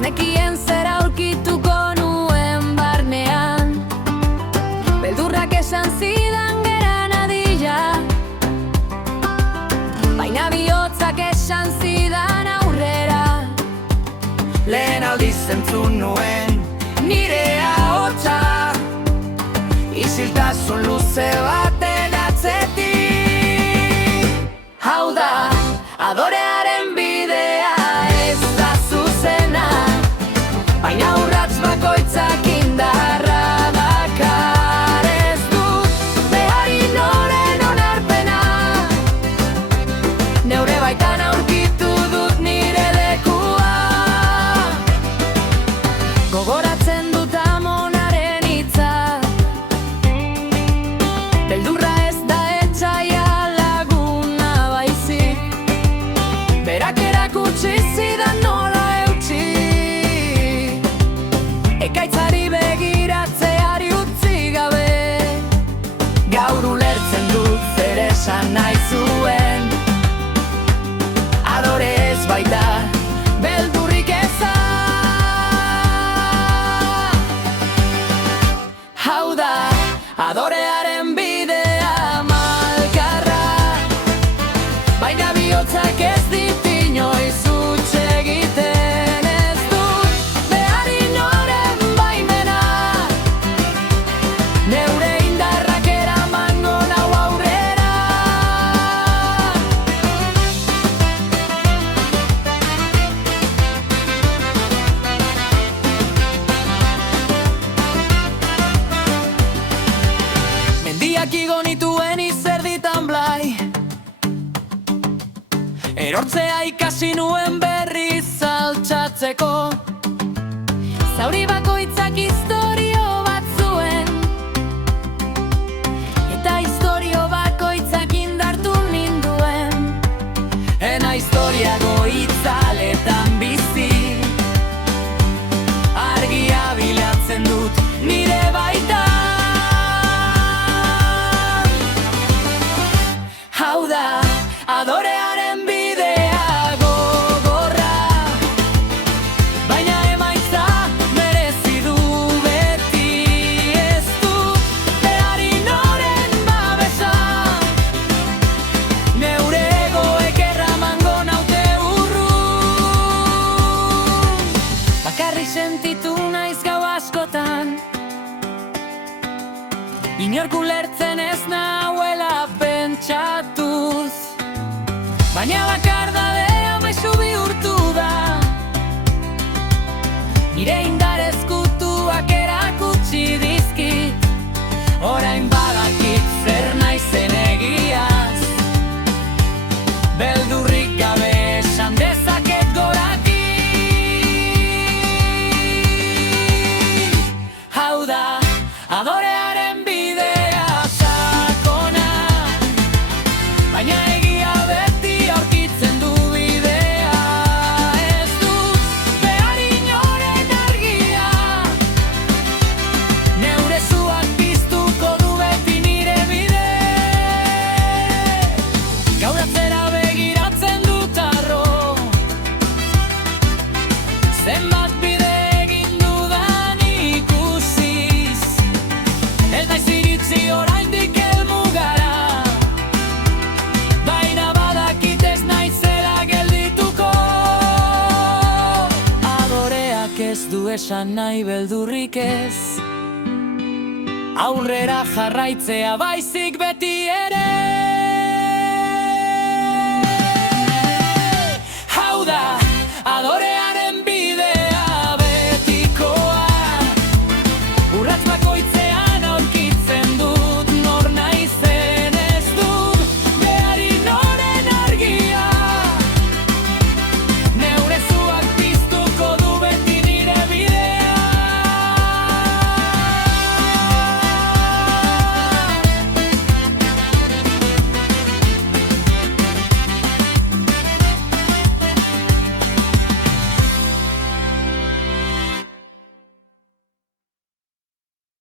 nekien zera aurkituko nuen barnean. Beldurrak esan zidan geran adila, baina bihotzak esan zidan aurrera. Lehen aldiz entzun nuen nire ahotsa, isiltasun luze baten atzetik. Hau da, adorearen bidea ez da zuzena, baina urrats bakoitzak indarra dakar. Ez dut behar inoren onarpena, neure baitan aurkitu dut nire lekua. Gogoratzen dut amonaren hitza, beldurra ez da etxaia laguna baizik. Berak erakutsi zidan nola eutsi, ekaitzari begiratzeari utzi gabe. Gaur ulertzen dut zer esan nahi zuen, adore ez baita Beldurrik eza. Hau da, adorearen bidea malkarra, baina bihotzak ez dit inoiz huts egiten. Ez dut behar inoren baimena, neure indarrak eramango nau aurrera. Mendiak igo nituen izerditan blai, erortzea ikasi nuen berriz altxatzeko. Zauri bakoitzak istorio bat zuen, eta istorio bakoitzak indartu ninduen. ena historia goitzaletan bizi, argia bilatzen dut nire baita. Hau da, adorearen bidea gogorra, baina emaitza merezi du beti. Ez dut behar inoren babesa, neure egoek erramango naute urrun. Bakarrik sentitu naiz gau askotan, inork ulertzen ez nauela pentsatuz, baina bakardadea maisu bihurtu da. Nire indar ezkutuak erakutsi dizkit, orain badakit zer naizen egiaz. Beldurrik gabe esan dezaket goraki. Hau da, adorearen bidea sakona, baina egia beti aurkitzen du bidea. Ez dut behar inoren argia, neure zuak piztuko du beti nire bide. Gaur atzera begiratzen dut arro, zenbat bide egin dudan ikusiz. Ez naiz iritsi oraindik helmugara, baina badakit ez naizela geldituko. Adoreak ez du esan nahi beldurrik ez, aurrera jarraitzea baizik beti ere. Hau da,